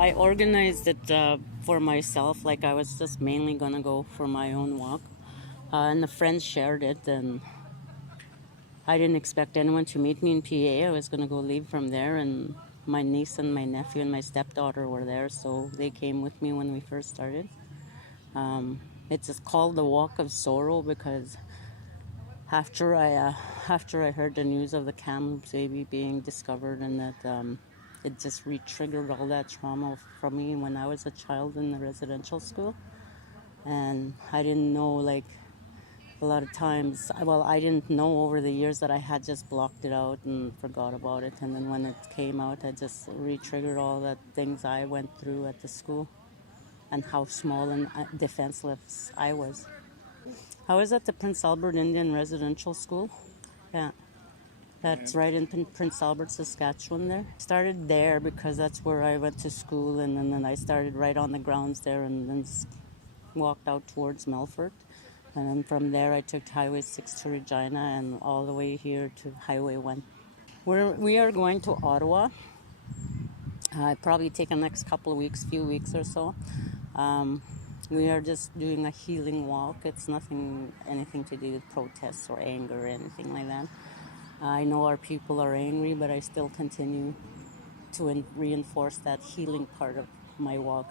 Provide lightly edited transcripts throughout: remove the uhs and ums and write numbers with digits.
I organized it for myself. Like I was just mainly gonna go for my own walk, and a friend shared it, and I didn't expect anyone to meet me in PA. I was gonna go leave from there, and my niece and my nephew and my stepdaughter were there, so they came with me when we first started. It's just called the Walk of Sorrow because after I heard the news of the Kamloops baby being discovered, and that it just re-triggered all that trauma from me when I was a child in the residential school. And I didn't know, like, a lot of times, well, I didn't know over the years that I had just blocked it out and forgot about it. And then when it came out, I just re-triggered all the things I went through at the school and how small and defenseless I was. I was at the Prince Albert Indian Residential School. Yeah. That's right in Prince Albert, Saskatchewan there. Started there because that's where I went to school, and then I started right on the grounds there, and then walked out towards Melfort. And then from there I took Highway 6 to Regina and all the way here to Highway 1. We are going to Ottawa. Probably take the next couple of weeks, few weeks or so. We are just doing a healing walk. It's anything to do with protests or anger or anything like that. I know our people are angry, but I still continue to reinforce that healing part of my walk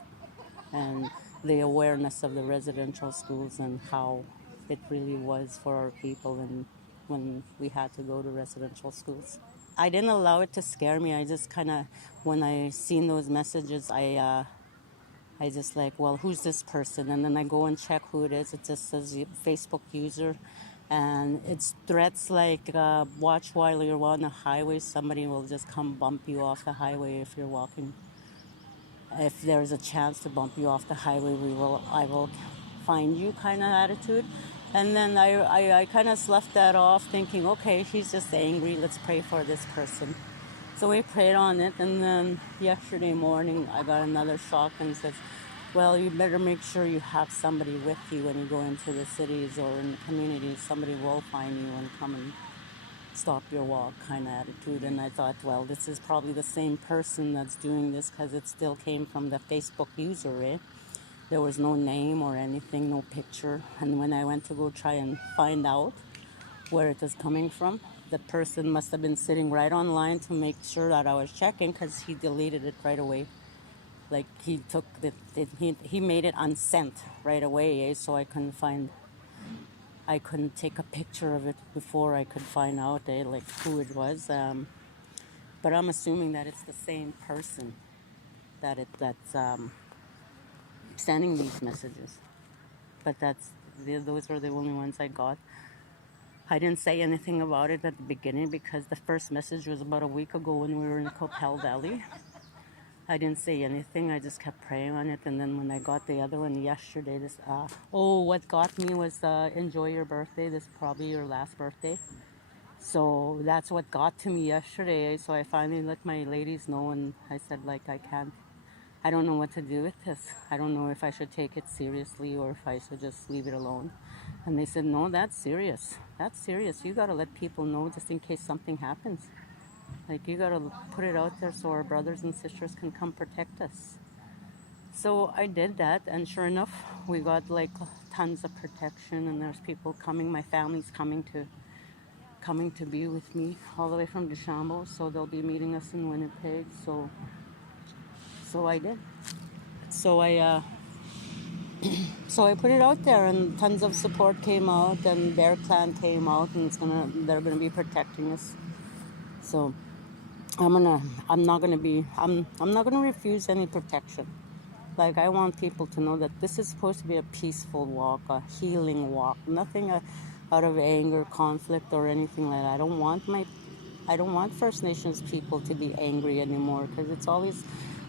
and the awareness of the residential schools and how it really was for our people and when we had to go to residential schools. I didn't allow it to scare me. I just kind of, when I seen those messages, I just like, well, who's this person? And then I go and check who it is. It just says Facebook user. And it's threats like, watch while you're on the highway. Somebody will just come bump you off the highway if you're walking. If there's a chance to bump you off the highway, I will find you kind of attitude. And then I kind of sloughed that off thinking, okay, he's just angry. Let's pray for this person. So we prayed on it, and then yesterday morning I got another shock and says, well, you better make sure you have somebody with you when you go into the cities or in the communities. Somebody will find you and come and stop your walk kind of attitude. And I thought, well, this is probably the same person that's doing this because it still came from the Facebook user, eh? There was no name or anything, no picture. And when I went to go try and find out where it is coming from, the person must have been sitting right online to make sure that I was checking because he deleted it right away. Like he took he made it unsent right away, eh? So I couldn't take a picture of it before I could find out, eh, like who it was. But I'm assuming that it's the same person that's sending these messages. But those were the only ones I got. I didn't say anything about it at the beginning because the first message was about a week ago when we were in Coppell Valley. I didn't say anything. I just kept praying on it. And then when I got the other one yesterday, what got me was enjoy your birthday. This is probably your last birthday. So that's what got to me yesterday. So I finally let my ladies know, and I said, like, I don't know what to do with this. I don't know if I should take it seriously or if I should just leave it alone. And they said, no, that's serious. That's serious. You got to let people know just in case something happens. Like, you got to put it out there so our brothers and sisters can come protect us. So I did that, and sure enough, we got like tons of protection, and there's people coming. My family's coming to be with me all the way from Deschambault, so they'll be meeting us in Winnipeg. So I did. So I put it out there, and tons of support came out, and Bear Clan came out, and they're gonna be protecting us. So I'm not gonna refuse any protection. Like, I want people to know that this is supposed to be a peaceful walk, a healing walk, nothing out of anger, conflict, or anything like that. I don't want First Nations people to be angry anymore, because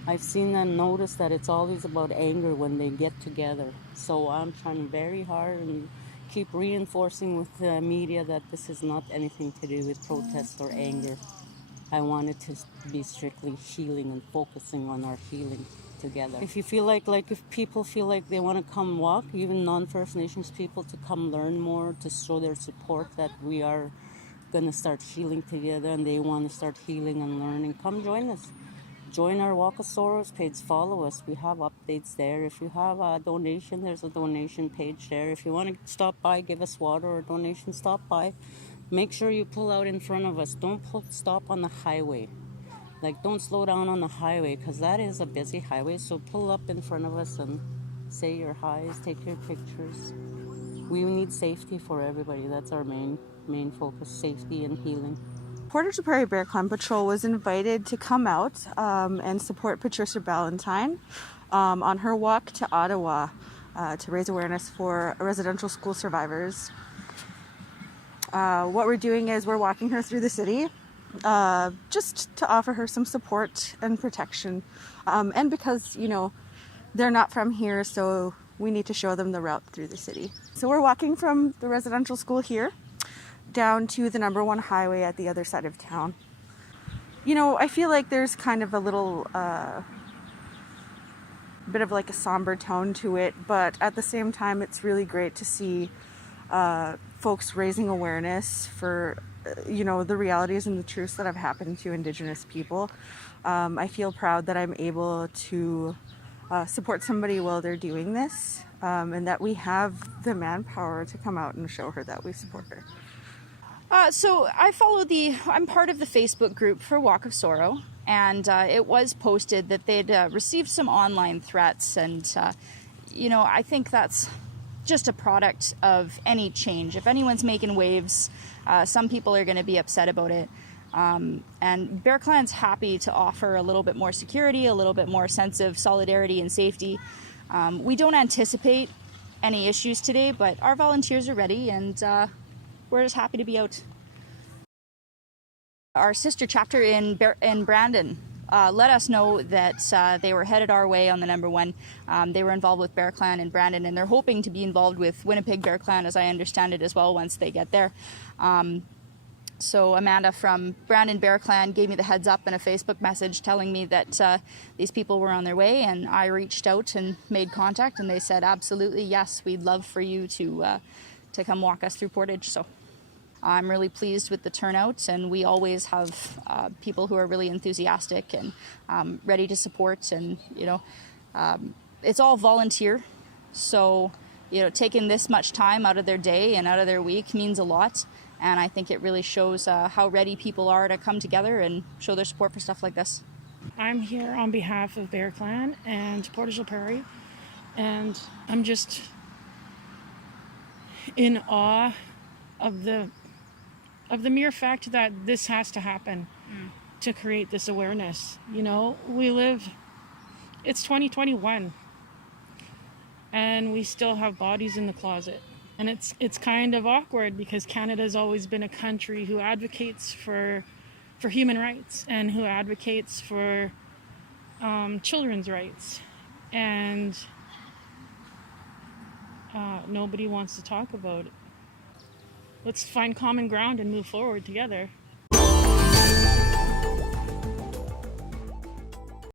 I've seen and noticed that it's always about anger when they get together. So I'm trying very hard and keep reinforcing with the media that this is not anything to do with protest or anger. I want it to be strictly healing and focusing on our healing together. If you feel like if people feel like they want to come walk, even non-First Nations people, to come learn more, to show their support that we are going to start healing together and they want to start healing and learning, come join us. join our Walk of Sorrows page, follow us. We have updates there. If you have a donation, there's a donation page there. If you want to stop by, give us water or donation, stop by. Make sure you pull out in front of us. Don't stop on the highway. Like, don't slow down on the highway, because that is a busy highway. So pull up in front of us and say your highs, take your pictures. We need safety for everybody. That's our main focus, safety and healing. Portage to Prairie Bear Clan Patrol was invited to come out and support Patricia Ballantyne on her walk to Ottawa to raise awareness for residential school survivors. What we're doing is we're walking her through the city just to offer her some support and protection. And because, you know, they're not from here, so we need to show them the route through the city. So we're walking from the residential school here down to the number 1 highway at the other side of town. You know, I feel like there's kind of a little bit of like a somber tone to it, but at the same time, it's really great to see folks raising awareness for, you know, the realities and the truths that have happened to Indigenous people. I feel proud that I'm able to support somebody while they're doing this, and that we have the manpower to come out and show her that we support her. So I'm part of the Facebook group for Walk of Sorrow, and it was posted that they'd received some online threats, and you know, I think that's just a product of any change. If anyone's making waves, some people are going to be upset about it. And Bear Clan's happy to offer a little bit more security, a little bit more sense of solidarity and safety. We don't anticipate any issues today, but our volunteers are ready, and we're just happy to be out. Our sister chapter in Brandon let us know that they were headed our way on the number 1. They were involved with Bear Clan in Brandon, and they're hoping to be involved with Winnipeg Bear Clan, as I understand it, as well, once they get there. So Amanda from Brandon Bear Clan gave me the heads up in a Facebook message telling me that these people were on their way, and I reached out and made contact, and they said, absolutely, yes, we'd love for you to come walk us through Portage. So I'm really pleased with the turnout, and we always have people who are really enthusiastic and ready to support, and, you know, it's all volunteer. So, you know, taking this much time out of their day and out of their week means a lot. And I think it really shows how ready people are to come together and show their support for stuff like this. I'm here on behalf of Bear Clan and Portage to Prairie, and I'm just in awe of the mere fact that this has to happen to create this awareness. You know, it's 2021, and we still have bodies in the closet. And it's kind of awkward, because Canada's always been a country who advocates for human rights and who advocates for children's rights. And nobody wants to talk about it. Let's find common ground and move forward together.